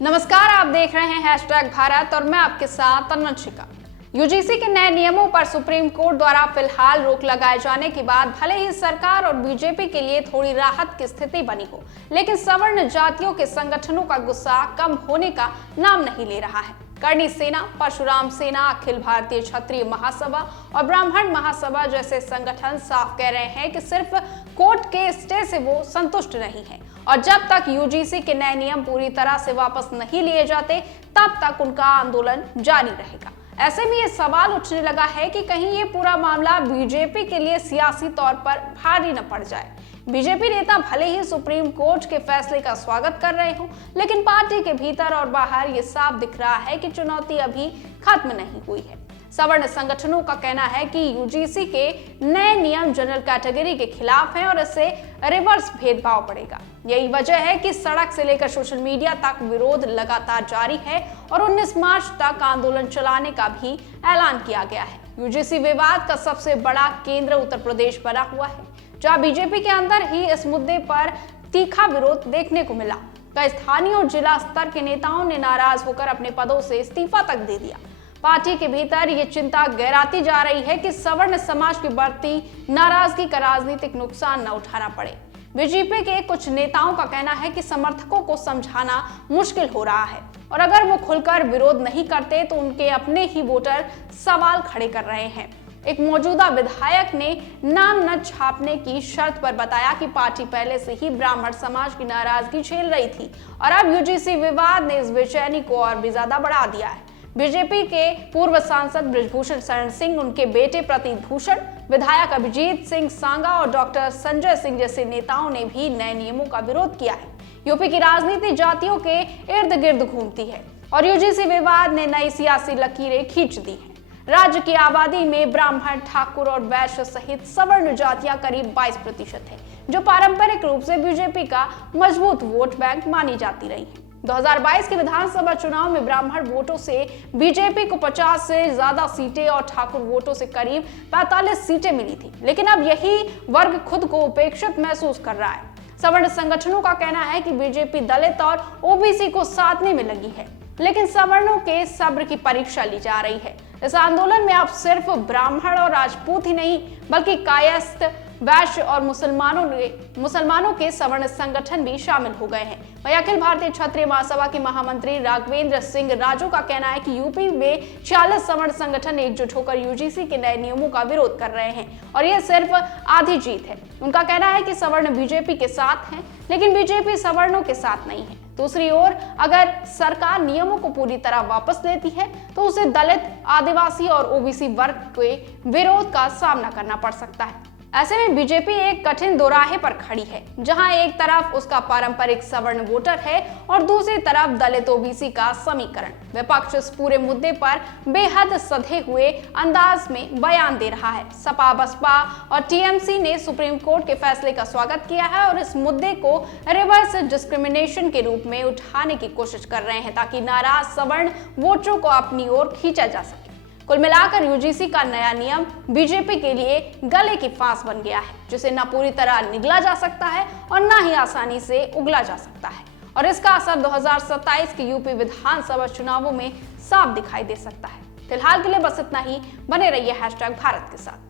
नमस्कार, आप देख रहे हैं हैशटैग भारत और मैं आपके साथ तन्वंशिका। यूजीसी के नए नियमों पर सुप्रीम कोर्ट द्वारा फिलहाल रोक लगाए जाने के बाद भले ही सरकार और बीजेपी के लिए थोड़ी राहत की स्थिति बनी हो, लेकिन सवर्ण जातियों के संगठनों का गुस्सा कम होने का नाम नहीं ले रहा है। करणी सेना, परशुराम सेना, अखिल भारतीय क्षत्रिय महासभा और ब्राह्मण महासभा जैसे संगठन साफ कह रहे हैं कि सिर्फ कोर्ट के स्टे से वो संतुष्ट नहीं है और जब तक यूजीसी के नए नियम पूरी तरह से वापस नहीं लिए जाते तब तक उनका आंदोलन जारी रहेगा। ऐसे में ये सवाल उठने लगा है कि कहीं ये पूरा मामला बीजेपी के लिए सियासी तौर पर भारी न पड़ जाए। बीजेपी नेता भले ही सुप्रीम कोर्ट के फैसले का स्वागत कर रहे हो, लेकिन पार्टी के भीतर और बाहर ये साफ दिख रहा है कि चुनौती अभी खत्म नहीं हुई है। सवर्ण संगठनों का कहना है कि यूजीसी के नए नियम जनरल कैटेगरी के खिलाफ हैं और इससे रिवर्स भेदभाव पड़ेगा। यही वजह है कि सड़क से लेकर सोशल मीडिया तक विरोध लगातार जारी है और 19 मार्च तक आंदोलन चलाने का भी ऐलान किया गया है। यूजीसी विवाद का सबसे बड़ा केंद्र उत्तर प्रदेश बना हुआ है, जहां बीजेपी के अंदर ही इस मुद्दे पर तीखा विरोध देखने को मिला। कई स्थानीय और जिला स्तर के नेताओं ने नाराज होकर अपने पदों से इस्तीफा तक दे दिया। पार्टी के भीतर ये चिंता गहराती जा रही है कि सवर्ण समाज की बढ़ती नाराजगी का राजनीतिक नुकसान न उठाना पड़े। बीजेपी के कुछ नेताओं का कहना है कि समर्थकों को समझाना मुश्किल हो रहा है और अगर वो खुलकर विरोध नहीं करते तो उनके अपने ही वोटर सवाल खड़े कर रहे हैं। एक मौजूदा विधायक ने नाम न छापने की शर्त पर बताया कि पार्टी पहले से ही ब्राह्मण समाज की नाराजगी झेल रही थी और अब यूजीसी विवाद ने इस बेचैनी को और भी ज्यादा बढ़ा दिया है। बीजेपी के पूर्व सांसद बृजभूषण शरण सिंह, उनके बेटे प्रतीक भूषण, विधायक अभिजीत सिंह सांगा और डॉक्टर संजय सिंह जैसे नेताओं ने भी नए नियमों का विरोध किया है। यूपी की राजनीति जातियों के इर्द गिर्द घूमती है और यूजीसी विवाद ने नई सियासी लकीरें खींच दी है। राज्य की आबादी में ब्राह्मण, ठाकुर और वैश्य सहित सवर्ण जातियां करीब 22% है, जो पारंपरिक रूप से बीजेपी का मजबूत वोट बैंक मानी जाती रही है। 2022 के विधानसभा चुनाव में ब्राह्मण वोटों से बीजेपी को 50 से ज्यादा सीटें और ठाकुर वोटों से करीब 45 सीटें मिली थी, लेकिन अब यही वर्ग खुद को उपेक्षित महसूस कर रहा है। सवर्ण संगठनों का कहना है कि बीजेपी दलित और ओबीसी को साधने में लगी है, लेकिन सवर्णों के सब्र की परीक्षा ली जा रही है। इस आंदोलन में अब सिर्फ ब्राह्मण और राजपूत ही नहीं, बल्कि कायस्थ, वैश्य और मुसलमानों के सवर्ण संगठन भी शामिल हो गए हैं। वहीं अखिल भारतीय क्षत्रिय महासभा के महामंत्री राघवेंद्र सिंह राजू का कहना है कि यूपी में 46 सवर्ण संगठन एकजुट होकर यूजीसी के नए नियमों का विरोध कर रहे हैं और यह सिर्फ आधी जीत है। उनका कहना है कि सवर्ण बीजेपी के साथ हैं, लेकिन बीजेपी सवर्णों के साथ नहीं है। दूसरी ओर अगर सरकार नियमों को पूरी तरह वापस लेती है तो उसे दलित, आदिवासी और ओबीसी वर्ग के विरोध का सामना करना पड़ सकता है। ऐसे में बीजेपी एक कठिन दोराहे पर खड़ी है, जहां एक तरफ उसका पारंपरिक सवर्ण वोटर है और दूसरी तरफ दलित ओबीसी का समीकरण। विपक्ष इस पूरे मुद्दे पर बेहद सधे हुए अंदाज में बयान दे रहा है। सपा, बसपा और टीएमसी ने सुप्रीम कोर्ट के फैसले का स्वागत किया है और इस मुद्दे को रिवर्स डिस्क्रिमिनेशन के रूप में उठाने की कोशिश कर रहे हैं ताकि नाराज सवर्ण वोटरों को अपनी ओर खींचा जा सके। कुल मिलाकर यूजीसी का नया नियम बीजेपी के लिए गले की फांस बन गया है, जिसे न पूरी तरह निगला जा सकता है और न ही आसानी से उगला जा सकता है और इसका असर 2027 के यूपी विधानसभा चुनावों में साफ दिखाई दे सकता है। फिलहाल के लिए बस इतना ही। बने रहिए हैशटैग भारत के साथ।